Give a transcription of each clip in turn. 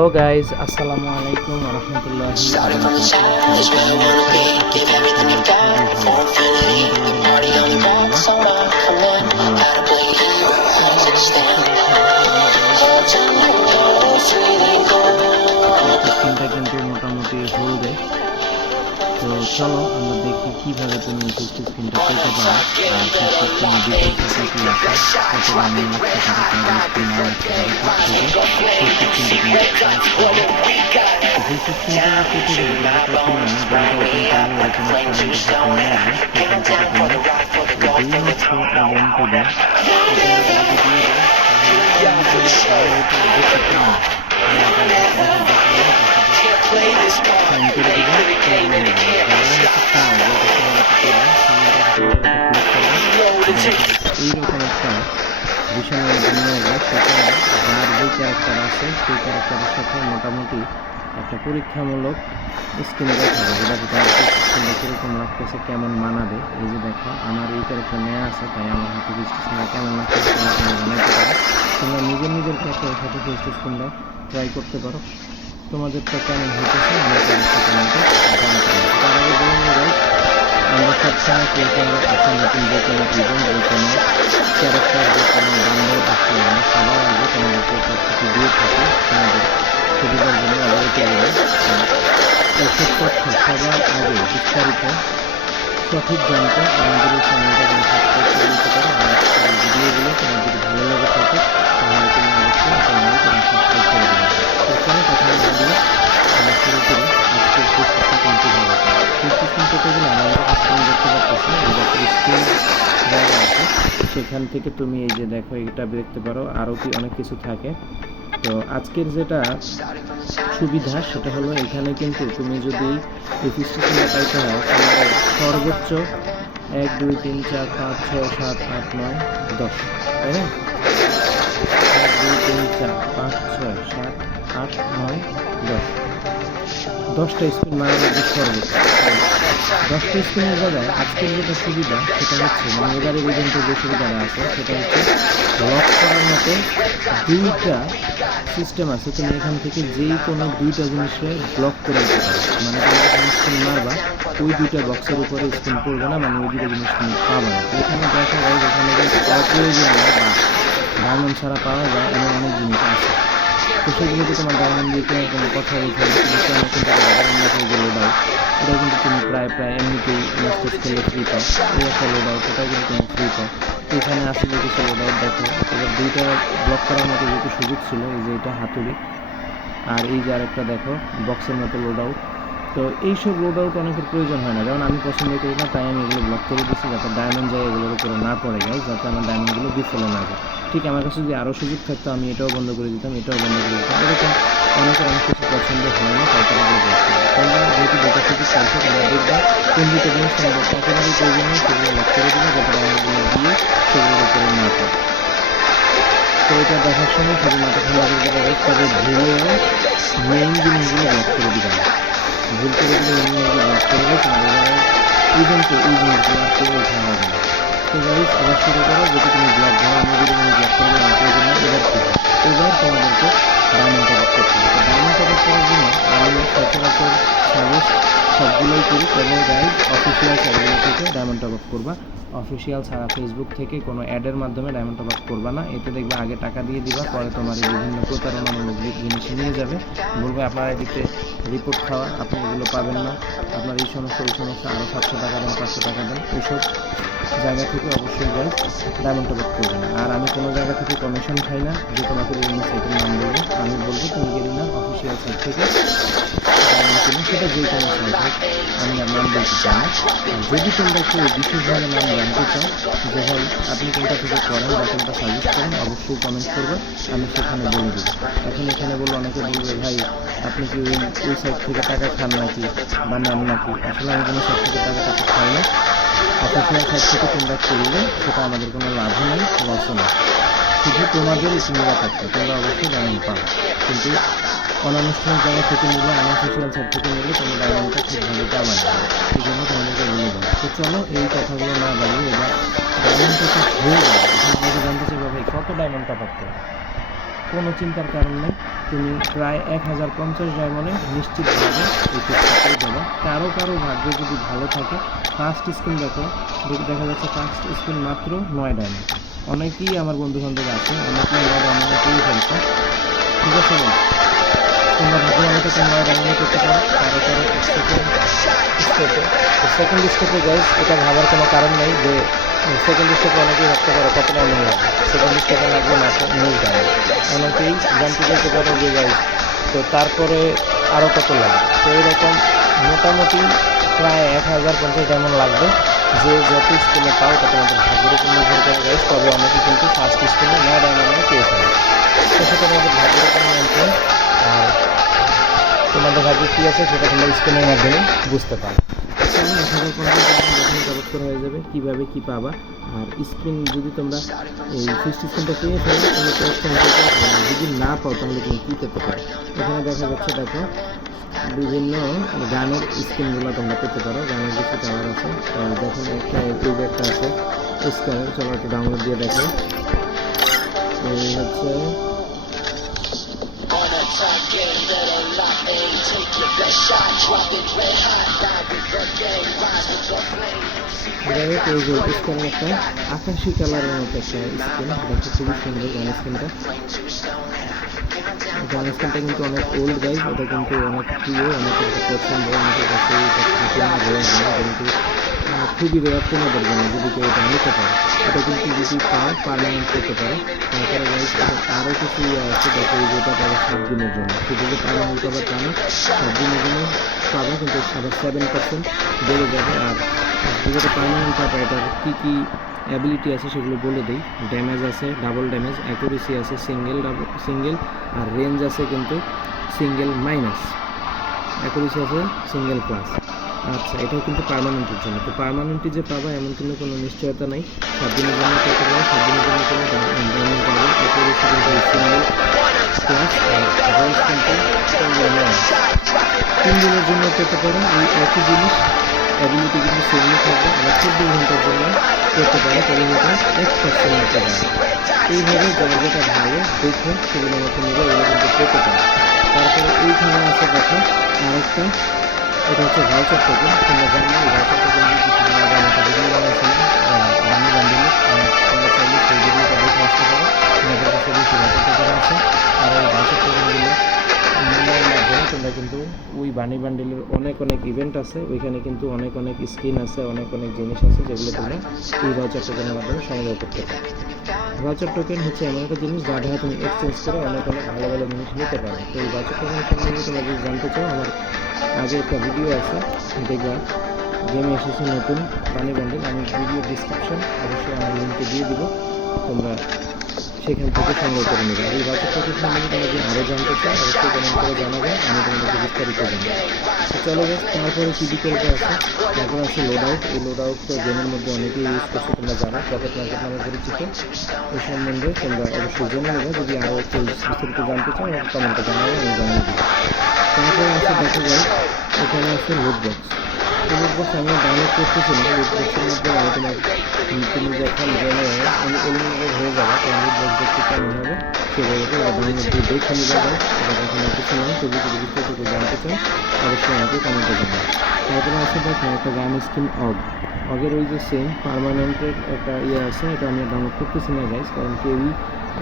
Hello guys, Assalamualaikum warahmatullahi wabarakatuh. কিন্তু মোটামুটি হলদে। তো চলো আমরা দেখি কিভাবে তুমি এই স্ক্রিনটা পেতে পারো আর স্ক্রিনের ডিটেইলসটা কি আছে, কত দামি লাগতে পারে, কোন স্ক্রিন না লাগতে পারে, সেই স্ক্রিনটা পেতে গেলে প্রথমে ব্রাউজারটা ওপেন করলে এরকম একটা ইন্টারফেস নিয়ে আসবে। সেখান থেকে তুমি দুই মাত্র অন করে এইরকম একটা বিষয়ের জন্য সেখানে যার যে ক্যারেক্টার আছে সেই ক্যারেক্টারের সাথে মোটামুটি একটা পরীক্ষামূলক স্ক্রিন দেখাবে, যেটা স্ক্রিনটা কীরকম লাগতেছে, কেমন মানাবে। এই যে দেখো আমার এই ক্যারেক্টার নেওয়া আছে, তাই আমার হাতে স্ক্রিনটা কেমন লাগতেছে জানাতে পারো। তোমরা নিজের ক্যারেক্টারের সাথে স্ক্রিনটা ট্রাই করতে পারো, তোমাদেরটা কেমন হইতেছে আমার ক্যারেক্টার জানাতে পারো। তার আগে বলে নিয়ে যাই, আমরা সবসময় আসলে নতুন যে কোনো ইভেন্ট, যে কোনো ক্যারেক্টার, যে কোনো বান্ধব আসলে আমরা সবার আগে তোমাদেরকে তথ্যটি দিয়ে থাকি তোমাদের সুবিধার জন্য অবগত করে। এইসব তথ্য সবার আগে বিস্তারিত সঠিক জানতে আমাদের এই চ্যানেলটা তুমি সাবস্ক্রাইব করে দিতে পারো। আর এই ভিডিওগুলো তোমার যদি ভালো লেগে থাকে তাহলে তুমি অবশ্যই চ্যানেলটি তুমি সাবস্ক্রাইব করে দেবে। এখানে কথা বলে আমরা শুরু করি আজকের প্রস্তুতি কমপ্লিট হবে। প্রস্তুতি পেতে গেলে আমাদের স্ক্রিন দেখতে পাচ্ছি, এই যে স্ক্রিন জায়গা আছে, সেখান থেকে তুমি এই যে দেখো এটা দেখতে পারো, আরও কি অনেক কিছু থাকে। তো আজকের যেটা সুবিধা সেটা হলো এখানে কিন্তু তুমি যদি এই স্টেশনে পাইতে হয় তাহলে সর্বোচ্চ 1 2 3 4 5 6 7 8 9 10, তাই না? 1 2 3 4 5 6 7 8 9 10, 10টা স্পিন মারার যে সর্বোচ্চ 10টা স্পিনের জায়গায় আজকের যেটা সুবিধা সেটা হচ্ছে, মানে এবারের ইভেন্টের যে সুবিধাটা আছে সেটা হচ্ছে লক করার মতো দুইটা সিস্টেম আছে। তুমি এখান থেকে যেই কোনো দুইটা জিনিসে ব্লক করে দিতে পারো, মানে তুমি যখন স্পিন মারবা ওই দুইটা বক্সের উপরে স্পিন পড়বে না, মানে ওই দুইটা জিনিস তুমি পাবে না। এখানে দেখা যায় যেখানে কিন্তু অপ্রয়োজনীয় বা ডায়মন্ড ছাড়া পাওয়া যায় এমন অনেক জিনিস আছে। তো সেগুলোতে তোমার ডায়মন্ড দিয়ে কেনার কোনো কথা এখানে যে লোড আউট, ওটাও কিন্তু তুমি প্রায় এমনিতেই মাস্টার্স খেলে ফ্রি পাও। এই একটা লোড আউট, ওটাও কিন্তু তুমি ফ্রি পাও। তো এখানে আসলে কিছু লোড আউট দেখো, এবার দুইটা ব্লক করার মতো যেহেতু সুযোগ ছিল, এই যে এটা হাতুড়ি, আর এই যে আরেকটা দেখো বক্সের মতো লোড আউট। তো এইসব লোড আউট অনেকের প্রয়োজন হয় না, যেমন আমি পছন্দ করি না, তাই আমি এগুলো ব্লক করে দিচ্ছি যাতে ডায়মন্ড যায় এগুলোর উপরে না পড়ে যায়, যাতে আমার ডায়মন্ডগুলো বিফলে না যায়। ঠিক আমার কাছে যদি আরও সুযোগ থাকতো আমি এটাও বন্ধ করে দিতাম, এটাও বন্ধ করে দিতাম। এরকম অনেকের অনেক কিছু পছন্দ হয় না, তাই তারা ব্লক করে। তোমরা যেহেতু ডেটা থেকে চাইছো তোমরা দেখবা কোন দুটো জিনিস তোমাদের একেবারেই প্রয়োজনীয় সেগুলো লক করে দিবে, যাতে ডায়মন্ডগুলো দিয়ে সেগুলোর উপরে না পড়ে। তো এটা দেখার সময় শুধু মাথা ঠান্ডা করে দেবে, তবে ভুলেও মেইন জিনিসগুলো ব্লক করে দিবে না। ভুল করে দিলে মেইন জিনিসগুলো ব্লক করবে, তোমাদের ইভেন্টে এই জিনিসগুলো আর কেউ ওঠা হবে না। তো গাইস আবার শুরু করো, যেটা তুমি ব্লক দাও, আমি যদি তুমি ব্লক করবে না প্রয়োজন না। এবার তোমাদেরকে ডায়মন্ড টপ আপ করতে হবে। তো ডায়মন্ড টপ আপ করার জন্য আমি সচরাচর সাজেস্ট সবগুলোই করি, তবে গাইস অফিসিয়াল সাইটগুলো থেকে ডায়মন্ড টপ আপ করবা। অফিসিয়াল ছাড়া ফেসবুক থেকে কোনো অ্যাডের মাধ্যমে ডায়মন্ড টপ আপ করবা না। এতে দেখবে আগে টাকা দিয়ে দিবা, পরে তোমার এই বিভিন্ন প্রতারণামূলক জিনিস নিয়ে যাবে, বলবে আপনার আইডিতে রিপোর্ট খাওয়া, আপনি এগুলো পাবেন না, আপনার এই সমস্যা ওই সমস্যা, আরও 700 টাকা দেন 500 টাকা দেন। এইসব জায়গা থেকে অবশ্যই গাইস ডায়মন্ড টপ আপ করবে না। আর আমি কোনো জায়গা থেকে কমিশন খাই না যে তোমাকে রিভিনিউ সাইটের নাম বলবো, আমি বলবো তুমি গেরিনা অফিসিয়াল সাইট থেকে ডায়মন্ড কিনো, সেটা যে কোনো সাইট হোক, আমি আর নাম বলতে চাই না। আর যদি তোমরা কেউ বিশেষভাবে নাম জানতে চাও যে ভাই আপনি কোনটা থেকে করেন বা কোনটা সাজেস্ট করেন, অবশ্যই কমেন্ট করবে, আমি সেখানে বলে দেবো। এখন এখানে বলবো, অনেকে বলবে ভাই আপনি কি ওই সাইট থেকে টাকা খান নাকি বা নেন নাকি। আসলে আমি কোনো সাইট থেকে টাকা খাই না। অফিসিয়াল সাইট থেকে তোমরা করলে সেটা আমাদের কোনো লাভও নেই, লসও নেই, শুধু তোমাদের নিরাপত্তা, তোমরা অবশ্যই ডায়মন্ড পাবে। কিন্তু অনানুষ্ঠানিক জায়গা থেকে নিলে, আনঅফিসিয়াল সাইট থেকে নিলে কোনো ডায়মন্ডটা ঠিকভাবে পাবে না, সেই জন্য তোমাদেরকে বলে দেবো। তো চলো এই কথাগুলো না বাড়িয়ে এবার ডায়মন্ডটা হয়ে যাবে। এখন আমাকে জানতে চাইবে ভাই কত ডায়মন্ডটা পাচ্ছে। কোনো চিন্তার কারণ নেই, তুমি প্রায় 1050 ডায়মন্ডে নিশ্চিতভাবে এই কেসটা পেয়ে যাবে। কারো ভাগ্য যদি ভালো থাকে, ফার্স্ট স্ক্রিন দেখা যাচ্ছে ফার্স্ট স্ক্রিন মাত্র 9 ডায়মন্ড। অনেকেই আমার বন্ধুবান্ধব আছে, অনেকেই 9 ডায়মন্ডে পেয়ে ফেলছে। ঠিক আছে, তোমরা ভাগ্য ভালো থাকলে 9 ডায়মন্ডে করতে পারো। কারো সেকেন্ড স্টেপে গাইজ এটা ভাবার কোনো কারণ নেই যে সেকেন্ড স্টেপে অনেকেই ভাবতে পারে কত ডায়মন্ড লাগবে। সেকেন্ড স্টেপে লাগবে মাত্র 19 ডায়মন্ড। অনেকেই জানতে চাইতে পারে যে গাইজ তো তারপরে আরও কত লাগবে। তো এরকম মোটামুটি প্রায় 1050 ডায়মন্ড লাগবে। যে যত স্কিনে পাও তা তোমাদের ভাগ্যের উপর নির্ভর করে গাইজ। তবে অনেকেই কিন্তু ফার্স্ট স্কিনে 9 ডায়মন্ড পেয়ে ফেলে। তো সেটা তোমাদের ভাগ্যের উপর নিয়ন্ত্রণ, আর তোমাদের ভাগ্যে কী আছে সেটা তোমরা স্ক্রিনের মাধ্যমে বুঝতে পারো। 1050 যখন হয়ে যাবে কীভাবে কী পাবা। আর স্ক্রিন যদি তোমরা এই ফিক্সড স্ক্রিনটা পেয়ে ফেলো তাহলে যদি না পাও তাহলে তুমি কী পেতে পারো। এখানে দেখা যাচ্ছে, দেখো বিভিন্ন গানের স্ক্রিনগুলো তোমরা পেতে পারো। গানের কিছু কালার আছে, যখন একটা আছে স্ক্রিনের, চলো একটু ডাউনলোড দিয়ে দেখো। এই হচ্ছে একটা আকাশি কালারের মতো একটা স্ক্রিন, দেখো খুবই সুন্দর গান স্ক্রিনটা। গান স্ক্রিনটা কিন্তু অনেক ওল্ড গাইজ, এটা কিন্তু অনেক প্রিয়, অনেকের পছন্দ, অনেকের কাছে এটা থাকে না, কিন্তু খুবই রেয়ার তোমাদের জন্য যদি কেউ এটা নিতে পারে। এটা কিন্তু যদি পাও পারমানেন্ট করতে পারো। তারপরে গাইজ আরও কিছু আছে, দেখো এই যেটা পাবো 7 দিনের জন্য, শুধু যে পারমানেন্ট পাবে তা না, 7 দিনের জন্য পাবো, কিন্তু আবার 7% বেড়ে যাবে। আর যেটা পারমানেন্ট পাবে এটার কী কী অ্যাবিলিটি আছে সেগুলো বলে দিই। ড্যামেজ আছে ডাবল ড্যামেজ, অ্যাকুরেসি আছে সিঙ্গেল, আর রেঞ্জ আছে কিন্তু সিঙ্গেল মাইনাস, অ্যাকুরেসি আছে সিঙ্গেল প্লাস। আচ্ছা, এটাও কিন্তু পার্মানেন্টের জন্য। তো পার্মানেন্টই যে পাবা এমন কিন্তু কোনো নিশ্চয়তা নেই। 7 দিনের জন্য পেতে পারো, 7 দিনের জন্য কোনো ড্যামেজ ডাবল, অ্যাকুরেসি কিন্তু সিঙ্গেল প্লাস, আর রেঞ্জ কিন্তু সিঙ্গেল মাইনাস। 3 দিনের জন্য পেতে পারো এই একই জিনিস, অ্যাবিলিটি কিন্তু সেমই থাকবে। আবার 24 ঘন্টার জন্য করতে পারো, তবে এটা 1% মতো পাবে। এইভাবে যারা যেটা ভালো দেখে সেগুলো মতো নিবে, এগুলো কিন্তু পেতে পারো। তারপরে এইখানে আছে দেখো আরেকটা, এটা হচ্ছে ভাউচার টোকেন। তোমরা জানো এই ভাউচার টোকেন কিছুদিন আগে আমি একটা ভিডিও বানিয়েছিলাম বানি বান্ডিলে, তোমরা চাইলে সেই ভিডিওটা দেখে আসতে পারো। তোমাদের কাছে বেশি ভাউচার টোকেন আছে, আর এই ভাউচার টোকেনগুলো মূল্যের মাধ্যমে তোমরা কিন্তু ওই বানি বান্ডিলের অনেক ইভেন্ট আছে, ওইখানে কিন্তু অনেক স্কিন আছে, অনেক জিনিস আছে যেগুলো তোমরা এই ভাউচার টোকেনের মাধ্যমে সংগ্রহ করতে পারো। ভাউচার টোকেন হচ্ছে এমন একটা জিনিস যা দ্বারা তুমি এক্সচেঞ্জ করে অনেক ভালো জিনিস নিতে পারো। তো এই ভাউচার টোকেন সম্বন্ধে তোমরা যদি জানতে চাও, আমার আগে একটা ভিডিও আছে, দেখবা গেমে এসেছে নতুন বানি বান্ডিল, আমি ভিডিও ডিসক্রিপশন অবশ্যই আমার লিঙ্কে দিয়ে দিব, তোমরা সেখান থেকে সংগ্রহ করে নেবে। আর এই ভাউচার টোকেন সম্বন্ধে তোমরা যদি আরও জানতে চাও অবশ্যই কমেন্ট করে জানাবে, আমি তোমাদেরকে বিস্তারিত জানাবো। চলো বেশ, তারপরে কী বিকল্প আছে, তারপর আছে লোড আউট। এই লোড আউট তো গেমের মধ্যে অনেকেই ইউজ করছে, তোমরা জানো পকেট মার্কেট নামে পরিচিত। এই সম্বন্ধে তোমরা অবশ্যই জেনে নেবে, যদি আরও একটু বিস্তারিত জানতে চাও আমাকে কমেন্টে জানাবে, আমি জানিয়ে দেবো। তারপরে আছে দেখো যাই, এখানে আছে লুট বক্স। লুট বক্স আমি ডাউনলোড করতেছি না, লুট বক্সের মধ্যে আমি তুমি যখন গেমে এলিমিনেটেড হয়ে যাবে তখন লুট বক্স দেখতে কেমন হবে সেভাবে এটা ডাউনলোড দিয়ে দেখে নিয়ে যাবে। এটা এখন কিছু নয়, যদি বিস্তারিত জানতে চান অবশ্যই আমাকে কমেন্টে জানাবে। তারপরে আছে দেখো একটা গান স্কিন অগের ওই যে সেম পারমানেন্টের একটা আছে, এটা আমি ডাউনলোড করতেছি না গাইজ, কারণ কেউই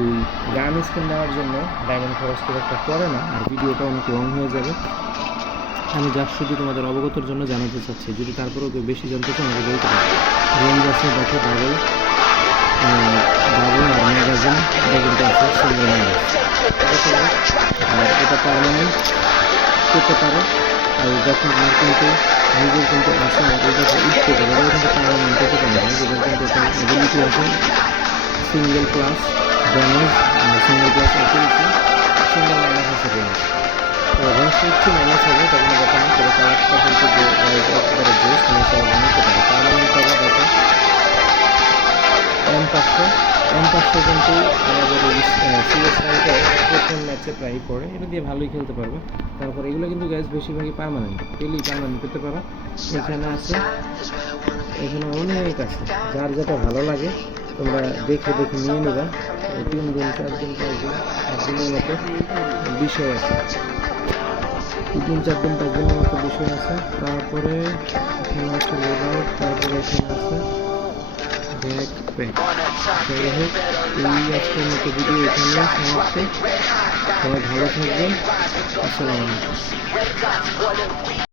ওই গান স্কিন নেওয়ার জন্য ডায়মন্ড খরচ করে একটা করে না, আর ভিডিওটা অনেক লং হয়ে যাবে। আমি জাস্ট শুধু তোমাদের অবগতর জন্য জানাতে চাচ্ছি, যদি তারপরেও কেউ বেশি জানতে চাও আমাকে বলতে পারো। রেঞ্জ আছে দেখো ডাবল আর ম্যাগাজিন, এটা কিন্তু আছে সিঙ্গেল মাইনাস, আর এটা পারমানেন্ট করতে পারো। আর দেখো আমার কিন্তু নিজের কিন্তু আছে, আর এটা ইউজ করতে পারো, এটা কিন্তু পারমানেন্ট করতে পারো, যেটা কিন্তু একটা এবিলিটি আছে single plus damage, single plus accuracy, single minus আছে রেঞ্জ। তো রেঞ্জটা একটু মাইনাস হবে, তখন দেখা না করে কালারটা কিন্তু যে একেবারে জোস তুমি সবাই নিতে পারো। পারমানেন্ট পাবো দেখো M500 কিন্তু আমাদের সিএস র্যাঙ্কে প্রথম ম্যাচে প্রায় পড়ে, এটা দিয়ে ভালোই খেলতে পারবে। তারপর এগুলো কিন্তু গ্যাস বেশিরভাগই পারমানেন্ট, পেলেই পারমানেন্ট পেতে পারো। এখানে আছে, এখানে অনেক আছে, যার যেটা ভালো লাগে তোমরা দেখে দেখে নিয়ে নিবা। 3 দিন 4 দিন 5 দিন 8 দিনের মতো বিষয় আছে, 3 দিন 4 দিন 5 দিনের মতো বিষয় আছে। তারপরে এখানে হচ্ছে লোড আউট, তারপরে এখানে আছে ব্যাক প্যাক। যাই হোক, এই আজকের মতো ভিডিও এখানে সমাপ্ত। সবাই ভালো থাকবেন। আসসালামু আলাইকুম।